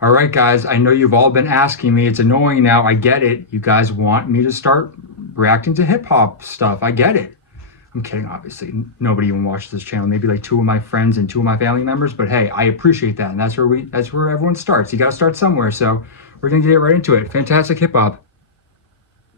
All right, guys, I know you've all been asking me. It's annoying now. I get it. You guys want me to start reacting to hip hop stuff. I get it. I'm kidding, obviously. Nobody even watches this channel. Maybe like two of my friends and two of my family members. But hey, I appreciate that. And that's where everyone starts. You gotta start somewhere. So we're gonna get right into it. Fantastic hip hop.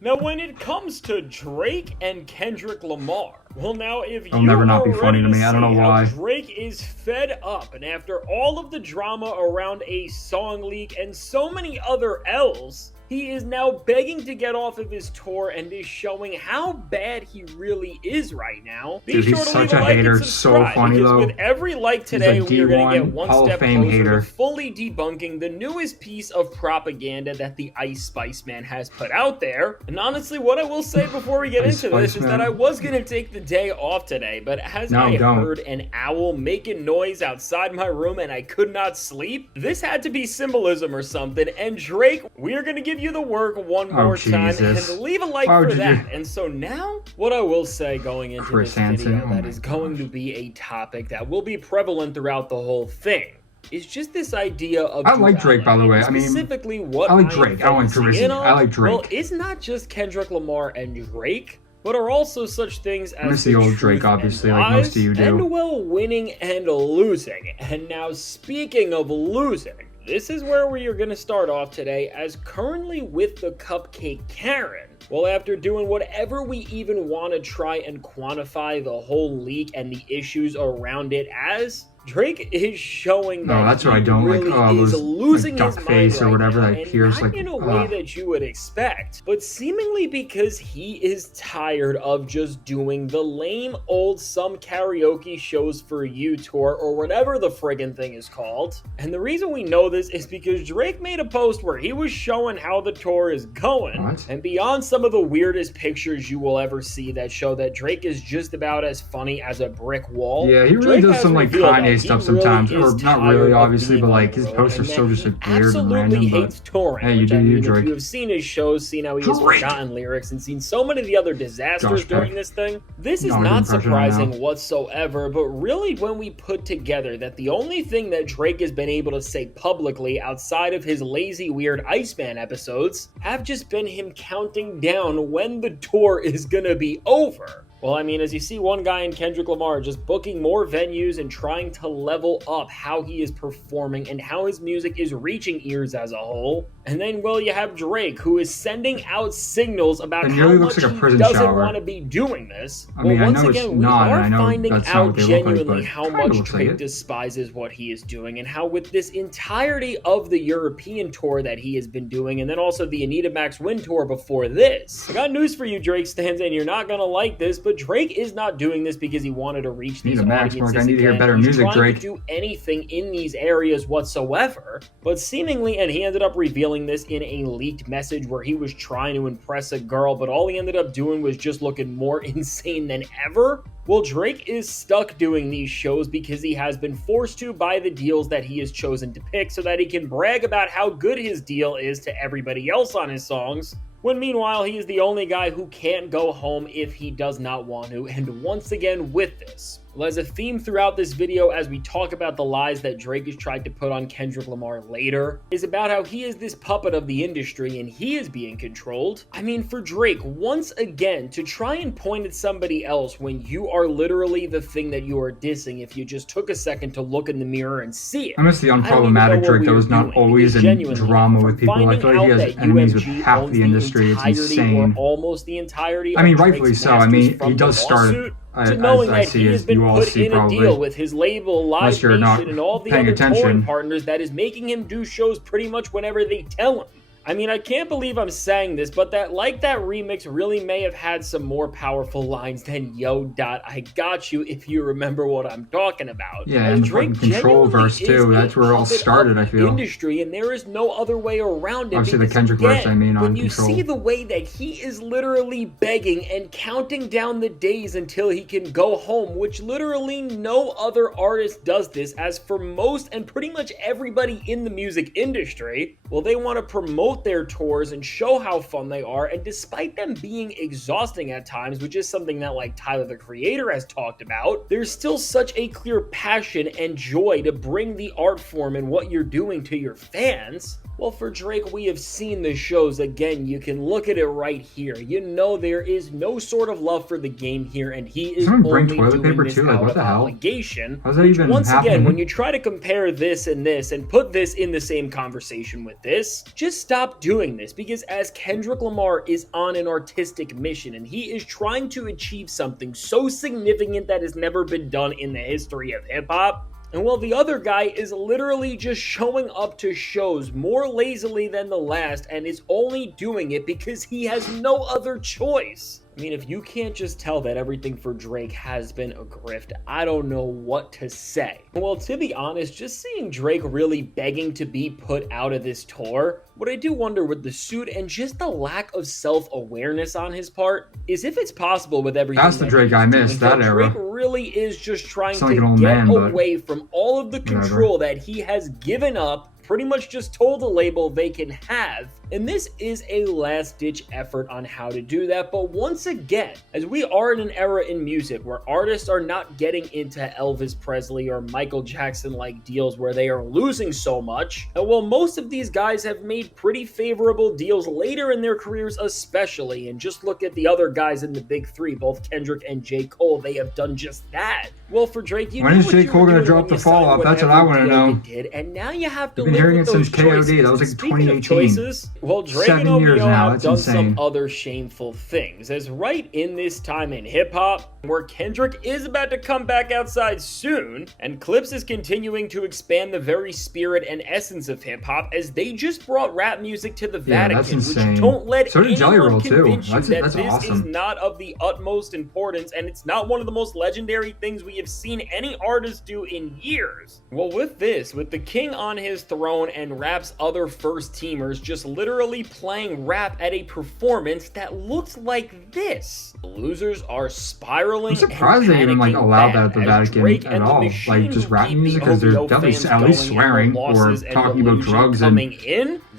Now, when it comes to Drake and Kendrick Lamar, well, now, if It'll you never not are be funny ready to to me. I don't see know how why. Drake is fed up, and after all of the drama around a song leak and so many other L's, he is now begging to get off of his tour and is showing how bad he really is right now. Be Dude, sure he's to such leave a a like hater. and So subscribe, funny because though. with every like He's a today, we are going to get D1 one Hall of step Fame closer hater. to fully debunking the newest piece of propaganda that the Ice Spice Man has put out there. And honestly, what I will say before we get Ice into this Spice is that Man. I was going to take the day off today, but as No, I don't. heard an owl making noise outside my room and I could not sleep, this had to be symbolism or something. And Drake, we are going to give you the work one more time, Jesus. and leave a like Why would for you that. do- And so now, what I will say going into Chris this Hansen, video oh that my is going to gosh. be a topic that will be prevalent throughout the whole thing is just this idea of I like Drake, by the duality, way. and I mean, specifically what I like am Drake. I don't like focusing in Drizzy. on. I like Well, Drake. it's not just Kendrick Lamar and Drake, but are also such things I miss as the old truth Drake, and obviously, like most lies, of you do. and well, winning and losing. And now, speaking of losing, this is where we are going to start off today, as currently with the Cupcake Karen. Well, after doing whatever we even want to try and quantify the whole leak and the issues around it as, Drake is showing that No, that's what I he don't like. really Oh, is those losing like his duck mind face or right whatever now, that and appears not like. in a way that you would expect, but seemingly because he is tired of just doing the lame old some karaoke shows for you tour or whatever the friggin' thing is called. And the reason we know this is because Drake made a post where he was showing how the tour is going, What? and beyond some of the weirdest pictures you will ever see that show that Drake is just about as funny as a brick wall. Yeah, he really Drake does has some like revealed that Kanye he stuff really sometimes, is or not tired really, of obviously, being but on like the his road, posts are and so that just he like weird and absolutely random. But hates touring. hey, you Which do I you, mean, if Drake. you have seen his shows, seen how he has Drake. forgotten lyrics, and seen so many of the other disasters Josh during Peck. this thing, this is No, I'm not doing impression right surprising now. whatsoever. But really, when we put together that the only thing that Drake has been able to say publicly outside of his lazy, weird Iceman episodes have just been him counting down when the tour is gonna be over. Well, I mean, as you see one guy in Kendrick Lamar just booking more venues and trying to level up how he is performing and how his music is reaching ears as a whole. And then, well, you have Drake, who is sending out signals about It how nearly much looks like a he prison doesn't shower. want to be doing this. I Well, mean, I once know it's again, we not, and are I know finding that's not out what they look like, genuinely but how kinda much looks like Drake it. despises what he is doing, and how with this entirety of the European tour that he has been doing, and then also the Anita Max Win tour before this. I got news for you, Drake stans, and you're not gonna like this, but Drake is not doing this because he wanted to reach these Anita Max, audiences Mark, I need to hear again. better He's music, trying Drake. to do anything in these areas whatsoever, but seemingly, and he ended up revealing this in a leaked message where he was trying to impress a girl, but all he ended up doing was just looking more insane than ever. Well, Drake is stuck doing these shows because he has been forced to by the deals that he has chosen to pick so that he can brag about how good his deal is to everybody else on his songs, when meanwhile he is the only guy who can't go home if he does not want to. And once again with this, well, as a theme throughout this video, as we talk about the lies that Drake has tried to put on Kendrick Lamar later, is about how he is this puppet of the industry and he is being controlled. I mean, for Drake, once again, to try and point at somebody else when you are literally the thing that you are dissing, if you just took a second to look in the mirror and see it. I miss the I don't even know unproblematic what Drake we that were was not doing, always because in genuinely, drama from with people. I finding feel like he out has that enemies with UMG half owns the industry. It's entirety or insane. almost the entirety I mean, of rightfully Drake's so. I masters mean, from he does the start, lawsuit, to as knowing I that see, he has as been you all put see in a probably, deal with his label, Live unless you're not Nation, and all the paying other touring attention. partners that is making him do shows pretty much whenever they tell him. I mean, I can't believe I'm saying this, but that remix really may have had some more powerful lines than Yo Dot I Got You, if you remember what I'm talking about. Yeah, As and the Drake fucking Control genuinely verse is too. a That's where it all puppet started, of I the feel. industry, and there is no other way around it. Obviously the because, Kendrick verse, I mean, on when you Control. see the way that he is literally begging and counting down the days until he can go home, which literally no other artist does this, as for most and pretty much everybody in the music industry, well, they want to promote promote their tours and show how fun they are, and despite them being exhausting at times, which is something that like Tyler the Creator has talked about, there's still such a clear passion and joy to bring the art form and what you're doing to your fans. Well, for Drake, we have seen the shows. Again, you can look at it right here. You know there is no sort of love for the game here, and he is only doing this out of obligation. How's that even once happening? again, when you try to compare this and put this in the same conversation with this, just stop doing this, because as Kendrick Lamar is on an artistic mission, and he is trying to achieve something so significant that has never been done in the history of hip-hop, and while the other guy is literally just showing up to shows more lazily than the last and is only doing it because he has no other choice. I mean, if you can't just tell that everything for Drake has been a grift, I don't know what to say. Well, to be honest, just seeing Drake really begging to be put out of this tour, what I do wonder with the suit and just the lack of self-awareness on his part is if it's possible with everything. That's the Drake I missed, that era. Drake really is just trying like to get away from all of the control that he has given up, pretty much just told the label they can have, and this is a last-ditch effort on how to do that. But once again, as we are in an era in music where artists are not getting into Elvis Presley or Michael Jackson-like deals where they are losing so much, and while most of these guys have made pretty favorable deals later in their careers especially, and just look at the other guys in the big three, both Kendrick and J. Cole, they have done just that. Well, for Drake, when is J. Cole going to drop the fall off? That's what I want to know. Did, and now you have to I've been hearing it since KOD. That was like 2018. Well, Drake and OVO have done some other shameful things, as right in this time in hip-hop, where Kendrick is about to come back outside soon, and Clips is continuing to expand the very spirit and essence of hip-hop, as they just brought rap music to the Vatican, which don't let anyone convince you that this is not of the utmost importance, and it's not one of the most legendary things we have seen any artist do in years. Well, with this, with the king on his throne and rap's other first-teamers just literally playing rap at a performance that looks like this, the losers are spiraling. I'm surprised they even like allowed that at the Vatican at all, like just rap music, because they're definitely at least swearing or talking about drugs and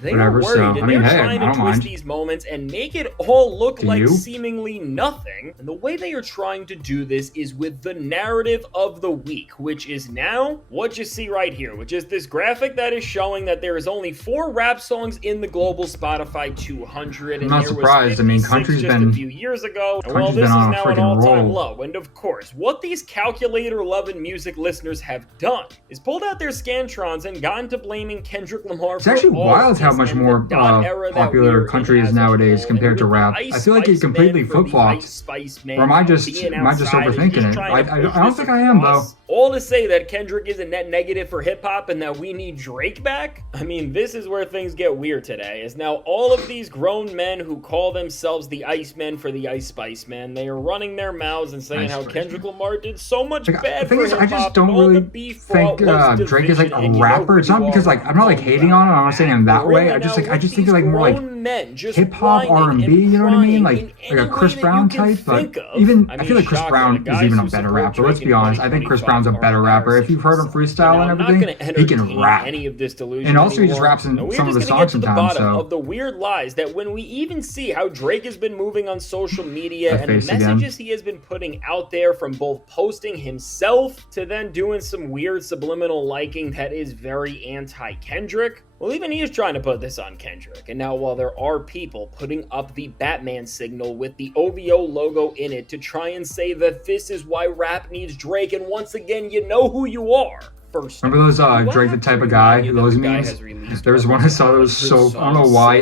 they whatever. Are worried, so and I mean, they're hey, trying to I don't twist mind. these moments and make it all look like seemingly nothing. And the way they are trying to do this is with the narrative of the week, which is now what you see right here, which is this graphic that is showing that there is only 4 rap songs in the global Spotify 200. I'm not surprised. I mean, country's just been a few years ago. And well, country's this is been on a now an freaking all-time roll. low. And of course, what these calculator-loving music listeners have done is pulled out their Scantrons and gotten to blaming Kendrick Lamar It's for actually all wild of how this, much and the more dot era that popular we're country in is as a nowadays whole. compared And to with the rap. Ice I feel like he Spice completely Man for the flip-flopped. Ice Spice Man Or am I just being overthinking outside, it? trying to I push don't this think I am, though. across. All to say that Kendrick is a net negative for hip-hop and that we need Drake back? I mean, this is where things get weird today, is now all of these grown men who call themselves the Ice Men for the Ice Spice Man, they are running their mouths and saying how Kendrick Lamar did so much bad for hip-hop. I just don't really think Drake is like a rapper. It's not because like I'm not like hating on him. I'm not saying him that way. I just think like more like hip hop, R&B. You know what I mean? Like a Chris Brown type. But even I feel like Chris Brown is even a better rapper. Let's be honest. I think Chris Brown's a better rapper. If you've heard him freestyle and everything, he can rap. And also he just raps in some of the songs sometimes. So of the weird lies that when we even see how Drake has been moving on social media and the messages he has been putting out there, from both posting himself to then doing some weird subliminal liking that is very anti-Kendrick. Well, even he is trying to put this on Kendrick. And now while there are people putting up the Batman signal with the OVO logo in it to try and say that this is why rap needs Drake, and once again, you know who you are. First, remember those Drake the type of guy, those memes? There was one I saw that was so, I don't know why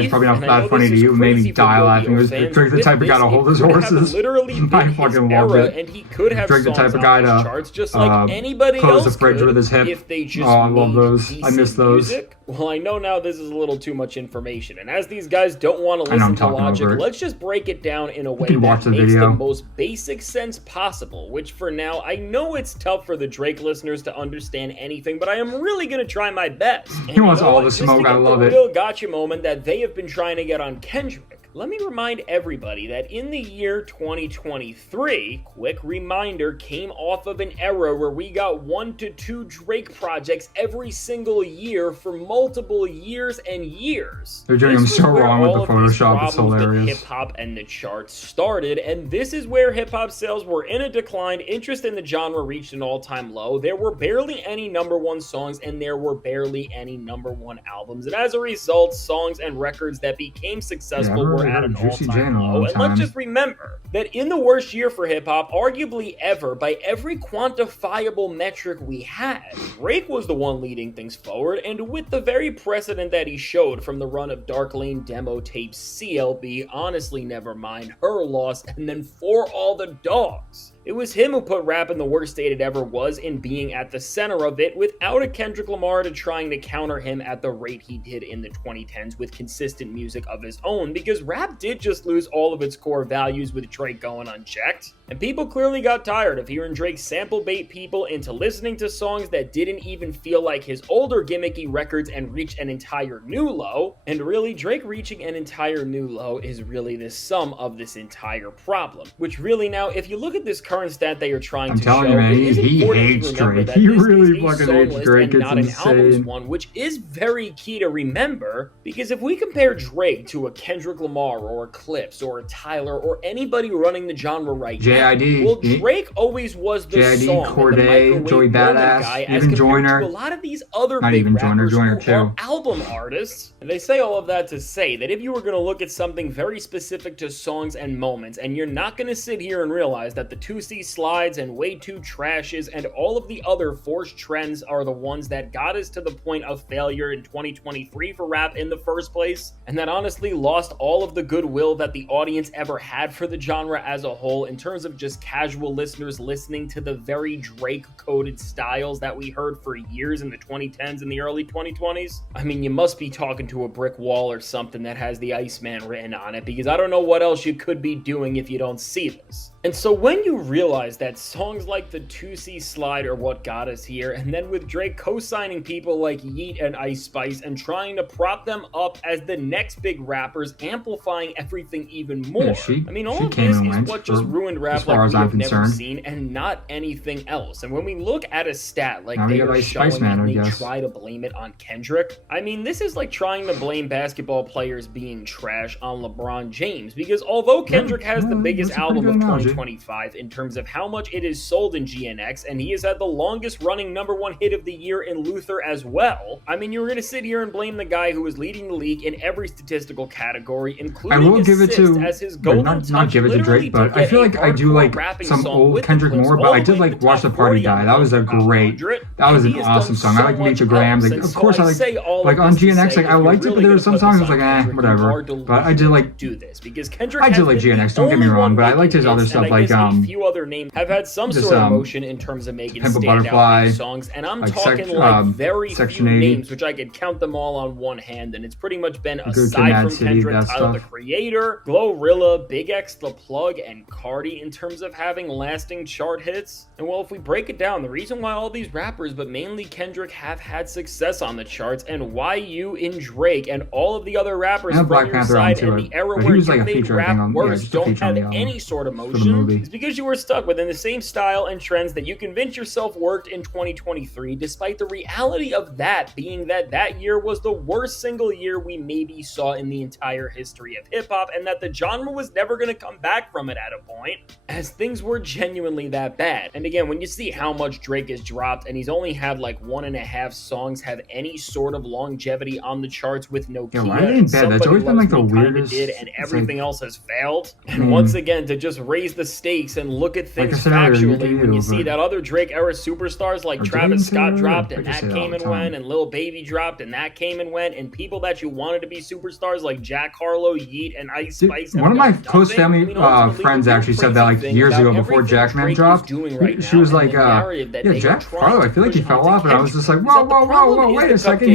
it's probably not that funny to you, it made me die laughing. It was Drake the type of guy to hold his horses. I fucking loved it. And he could have Drake the type of guy to charts just like anybody close else the fridge with his hip. If they just oh, I love those. I miss those. Music. Well, I know now this is a little too much information, and as these guys don't want to listen to logic, let's just break it down in a way that makes the most basic sense possible, which for now, I know it's tough for the Drake listeners to understand anything, but I am really going to try my best. He wants all the smoke, I love it. Real gotcha moment that they have been trying to get on Kendrick. Let me remind everybody that in the year 2023, quick reminder, came off of an era where we got 1 to 2 Drake projects every single year for multiple years and years. They're doing them so wrong with the Photoshop, it's hilarious. Hip-hop and the charts started, and this is where hip-hop sales were in a decline, interest in the genre reached an all-time low, there were barely any #1 songs, and there were barely any #1 albums, and as a result, songs and records that became successful were at an all-time low. And let's just remember that in the worst year for hip-hop, arguably ever, by every quantifiable metric we had, Drake was the one leading things forward, and with the very precedent that he showed from the run of Dark Lane demo tape CLB, honestly never mind Her Loss, and then For All the Dogs. It was him who put rap in the worst state it ever was in being at the center of it, without a Kendrick Lamar to trying to counter him at the rate he did in the 2010s with consistent music of his own, because rap did just lose all of its core values with Drake going unchecked. And people clearly got tired of hearing Drake sample bait people into listening to songs that didn't even feel like his older gimmicky records and reached an entire new low. And really, Drake reaching an entire new low is really the sum of this entire problem. Which really now, if you look at this current stat that you're trying to show, I'm telling you, man, he hates Drake. He really fucking hates Drake. It's insane. Which is very key to remember, because if we compare Drake to a Kendrick Lamar or a Clips or a Tyler or anybody running the genre right now, well, Drake always was the song Corday, and the Joey Badass, guy, even as compared Joyner. to a lot of these other Not big even rappers Joyner who too. are album artists. And they say all of that to say that if you were going to look at something very specific to songs and moments, and you're not going to sit here and realize that the 2C slides and Way Too Trashes and all of the other forced trends are the ones that got us to the point of failure in 2023 for rap in the first place, and that honestly lost all of the goodwill that the audience ever had for the genre as a whole in terms of just casual listeners listening to the very Drake-coded styles that we heard for years in the 2010s and the early 2020s. I mean, you must be talking to a brick wall or something that has the Iceman written on it, because I don't know what else you could be doing if you don't see this. And so when you realize that songs like the 2C Slide are what got us here, and then with Drake co-signing people like Yeat and Ice Spice and trying to prop them up as the next big rappers, amplifying everything even more. Yeah, I mean, all of this is what just ruined rap like we've never seen, and not anything else. And when we look at a stat like they are showing and they try to blame it on Kendrick, I mean, this is like trying to blame basketball players being trash on LeBron James, because although Kendrick has the biggest album of 2025 in terms of how much it is sold in GNX, and he has had the longest running #1 hit of the year in Luther as well, I mean, you were going to sit here and blame the guy who is leading the league in every statistical category, including assists, as his golden touch, not give it to Drake, but I feel like I do like some old Kendrick more, but I did like Watch the Party Die. That was a great, that was an awesome song. I like Nature Graham. Like, of course I like on GNX, like I liked it, but there were some songs I was like, whatever. But I did like, do this because Kendrick I did like GNX, don't get me wrong, but I liked his other stuff, like a few other names have had some sort of motion in terms of making standout songs, and I'm talking like very few names, which I could count them all on one hand, and it's pretty much been, aside from Kendrick, Tyler the Creator, Glorilla, Big X the Plug, and Cardi in terms of having lasting chart hits. And well, if we break it down, the reason why all these rappers, but mainly Kendrick, have had success on the charts, and why you and Drake and all of the other rappers from your side in the era where you made rap worse don't have any sort of motion, is because you were stuck within the same style and trends that you convinced yourself worked in 2023, despite the reality of that being that that year was the worst single year we maybe saw in the entire history of hip-hop, and that the genre was never going to come back from it at a point, as things were genuinely that bad. And again, when you see how much Drake has dropped, and he's only had like 1.5 songs have any sort of longevity on the charts with no key, that's always been like the weirdest, and everything else has failed. And once again, to just raise the stakes and look at things factually, when you see that other Drake era superstars like Travis Scott dropped and that came and went, and Lil Baby dropped and that came and went, and people that you wanted to be superstars like Jack Harlow, Yeat, and Ice Spice. One of my close family friends actually said that like years ago before Jackman dropped. She was like, yeah, Jack Harlow, I feel like he fell off, and I was just like, whoa, wait a second.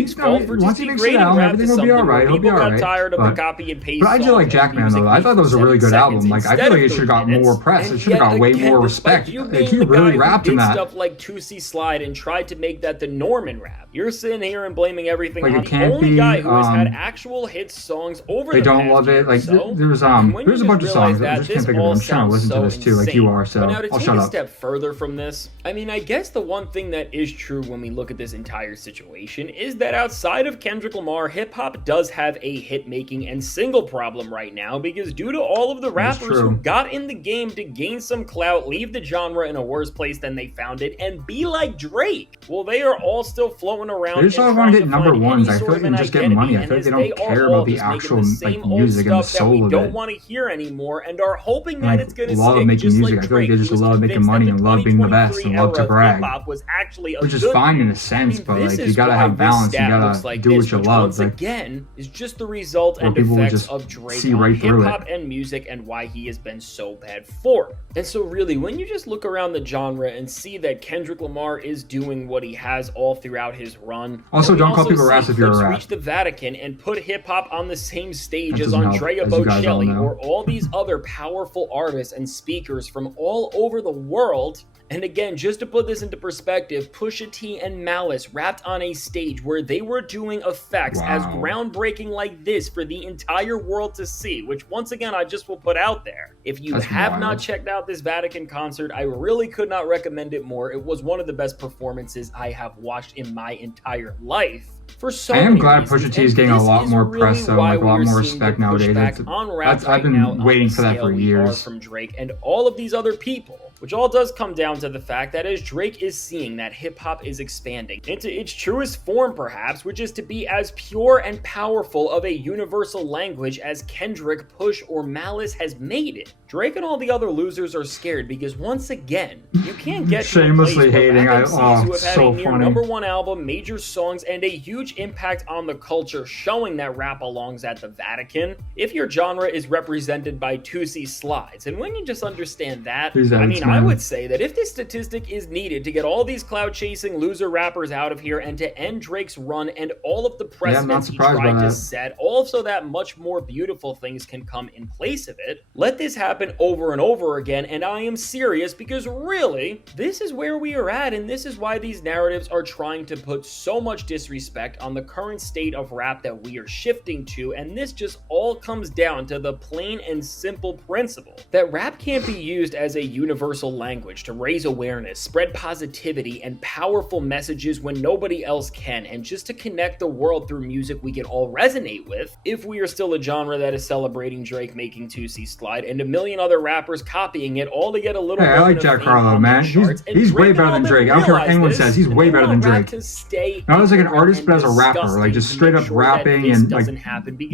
Once he makes it down, everything will be alright. He'll be alright. But I did like Jackman though. I thought that was a really good album. Like I feel like it should have got more more press. And It should have got way again, more despite respect. you Like, being he the really guy rapped who him did that. stuff like 2C Slide and tried to make that the norm in rap. You're sitting here and blaming everything Like, on it the can't only be, guy who has had actual hit songs over They the don't past love year it. or Like, so. there's And when a you bunch of just songs. realize I that, just this can't think of it. all I'm just trying to sounds listen to so this too, like you insane. are. So But now to I'll take shut a up. step further from this, I mean, I guess the one thing that is true when we look at this entire situation is that outside of Kendrick Lamar, hip hop does have a hit making and single problem right now, because due to all of the rappers who got in the game to gain some clout, leave the genre in a worse place than they found it, and be like Drake, well, they are all still floating around. They just all want to get number ones. I feel like they can just get money. I feel like they don't care about the actual like music and the soul of don't it. want to hear anymore, and are hoping that Like, it's going to love stick. making Just music. like I feel like Drake, they just who was love making convinced money that and the love being the best 2023 and love to era of brag. hip-hop was actually a Which is good fine in thing. a sense, but this like you is gotta why have this balance. You stat gotta looks like do this, what you which love. once Like, again is just the result or and people will effects just of Drake see on right through it. hip-hop and music, and why he has been so bad for it. And so really, when you just look around the genre and see that Kendrick Lamar is doing what he has all throughout his run. Also, and we don't call also people see raps if you're a Clips rap. reach the Vatican and put hip-hop on the same stage That as doesn't help, Andrea as you guys all Bocelli know. or all these other powerful artists and speakers from all over the world. And again, just to put this into perspective, Pusha T and Malice rapped on a stage where they were doing effects as groundbreaking like this for the entire world to see, which once again, I just will put out there. If you have not checked out this Vatican concert, I really could not recommend it more. It was one of the best performances I have watched in my entire life. For so I am many glad reasons. Pusha T is And getting a this lot is more really press, though, why like a lot we are more seeing the respect nowadays. pushback on rap I've right been now on waiting the for that scale for we years. are from Drake and all of these other people. Which all does come down to the fact that as Drake is seeing that hip-hop is expanding into its truest form perhaps, which is to be as pure and powerful of a universal language as Kendrick, Push, or Malice has made it. Drake and all the other losers are scared because once again, you can't get shamelessly hating. who have had So a near funny. #1 album, major songs, and a huge impact on the culture, showing that rap belongs at the Vatican. If your genre is represented by 2C Slides, and when you just understand that, I mean, I would say that if this statistic is needed to get all these cloud-chasing loser rappers out of here and to end Drake's run and all of the precedents he tried to set, also that much more beautiful things can come in place of it, let this happen over and over again, and I am serious because really, this is where we are at, and this is why these narratives are trying to put so much disrespect on the current state of rap that we are shifting to, and this just all comes down to the plain and simple principle that rap can't be used as a universal language to raise awareness, spread positivity, and powerful messages when nobody else can, and just to connect the world through music we can all resonate with, if we are still a genre that is celebrating Drake making 2C Slide and a million other rappers copying it, all to get a little I like Jack Harlow, man. He's way better than Drake. I don't care what anyone says. He's way better than Drake. Not as like an artist, but as a rapper, like just straight up rapping and like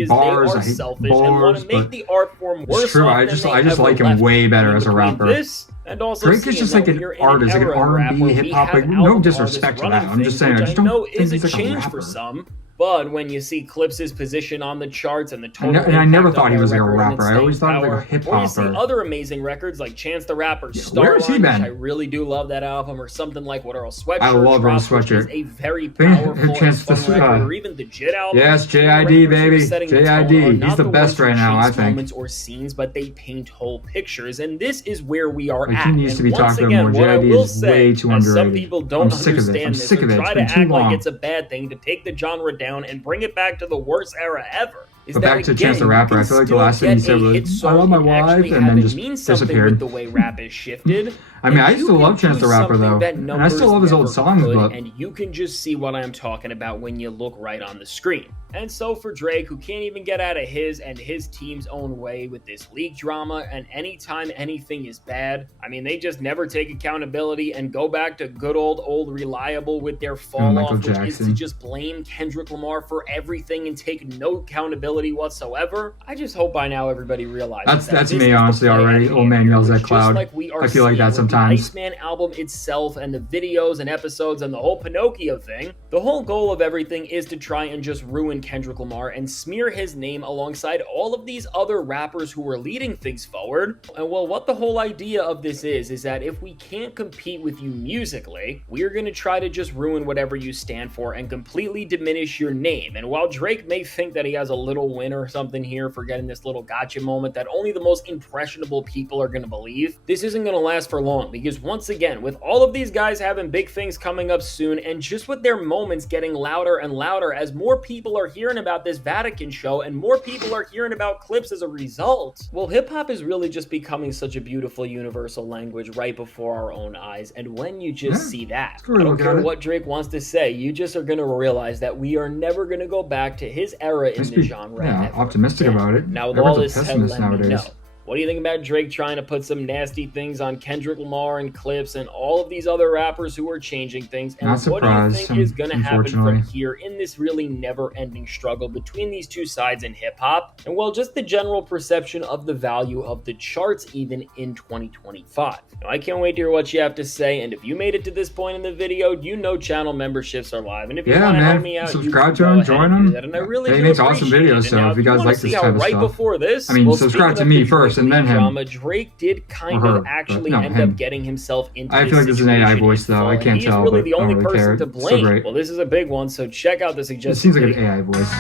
bars. I hate bars, but it's true. I just like him way better as a rapper. Drake is just like an artist, like an R&B, hip hop. Like no disrespect to that. I'm just saying. I just don't think he's like a rapper. But when you see Clips' position on the charts and the total and I never thought he was like a rapper. I always thought he was like a hip hopper. Or you see other amazing records like Chance the Rapper's Where's he Starline, been? which I really do love that album, or something like What Earl Sweatshirt. I love Earl Dropped, which is Sweatshirt. a very powerful and fun record, or even the Jit album. Yes, JID, baby. JID. He's the best right now, I think. Moments or scenes, but they paint whole pictures, and this is where we are Like, at. he needs to be And once talked about again, more. what I JID will is say, way too as some underrated. people don't I'm sick of it. understand I'm this sick or of it. try It's to been too act like long. it's a bad thing to take the genre down and bring it back to the worst era ever. But back to Chance the Rapper, I feel like the last thing he said was, I love my wife, and then just disappeared. The way rap is shifted. I mean, I used to love Chance the Rapper, though. And I still love his old songs, but... And you can just see what I'm talking about when you look right on the screen. And so for Drake, who can't even get out of his and his team's own way with this leak drama, and anytime anything is bad, I mean, they just never take accountability and go back to good old reliable with their fall off, which is to just blame Kendrick Lamar for everything and take no accountability whatsoever. I just hope by now everybody realizes that's me, honestly, already. Old man yells at cloud. I feel like that sometimes. The Iceman album itself and the videos and episodes and the whole Pinocchio thing, the whole goal of everything is to try and just ruin Kendrick Lamar and smear his name alongside all of these other rappers who are leading things forward. And well, what the whole idea of this is that if we can't compete with you musically, we're going to try to just ruin whatever you stand for and completely diminish your name. And while Drake may think that he has a little little win or something here for getting this little gotcha moment that only the most impressionable people are going to believe, this isn't going to last for long, because once again, with all of these guys having big things coming up soon, and just with their moments getting louder and louder as more people are hearing about this Vatican show and more people are hearing about clips as a result, well, hip-hop is really just becoming such a beautiful universal language right before our own eyes. And when you just see that, I don't care what Drake wants to say, you just are going to realize that we are never going to go back to his era in the genre. Yeah, optimistic about it. Now, with all this said, let me know. What do you think about Drake trying to put some nasty things on Kendrick Lamar and Clips and all of these other rappers who are changing things? And what do you think is going to happen from here in this really never-ending struggle between these two sides in hip-hop? And, well, just the general perception of the value of the charts even in 2025. Now, I can't wait to hear what you have to say, and if you made it to this point in the video, you know channel memberships are live. And if you want to help me out, subscribe to him, join him. And I really he makes awesome videos, so if you guys like this type of stuff, before this, I mean, subscribe to me first. And then him. Drake did kind of actually end up getting himself into I feel like this is an AI voice, though. I can't tell. He's really the only really person to blame. So well, this is a big one, so check out the suggestion. It seems like an AI voice.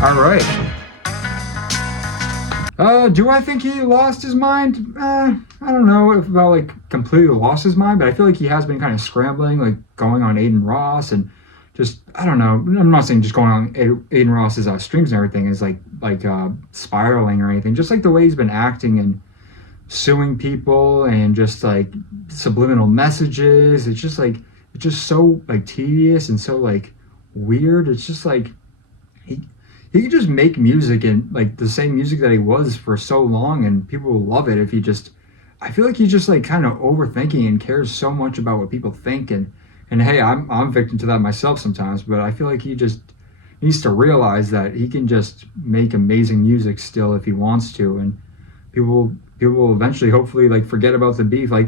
All right. Do I think he lost his mind? I don't know if about like completely lost his mind, but I feel like he has been kind of scrambling, like going on Aiden Ross and just, I don't know. I'm not saying just going on Aiden Ross's streams and everything is like spiraling or anything. Just like the way he's been acting and suing people and just like subliminal messages. It's just so like tedious and so like weird. It's just like he could just make music and like the same music that he was for so long, and people will love it if he just. I feel like he's just like kind of overthinking and cares so much about what people think and hey, I'm victim to that myself sometimes, but I feel like he just needs to realize that he can just make amazing music still if he wants to, and people will eventually, hopefully, like forget about the beef. Like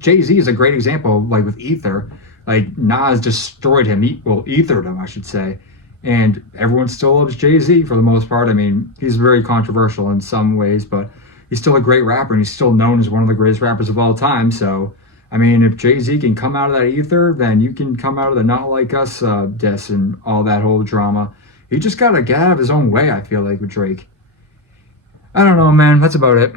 Jay-Z is a great example, like with Ether. Like Nas destroyed him, ethered him, I should say, and everyone still loves Jay-Z for the most part. I mean, he's very controversial in some ways, but he's still a great rapper, and he's still known as one of the greatest rappers of all time. So. I mean, if Jay-Z can come out of that ether, then you can come out of the Not Like Us diss and all that whole drama. He just got to get out of his own way, I feel like, with Drake. I don't know, man. That's about it.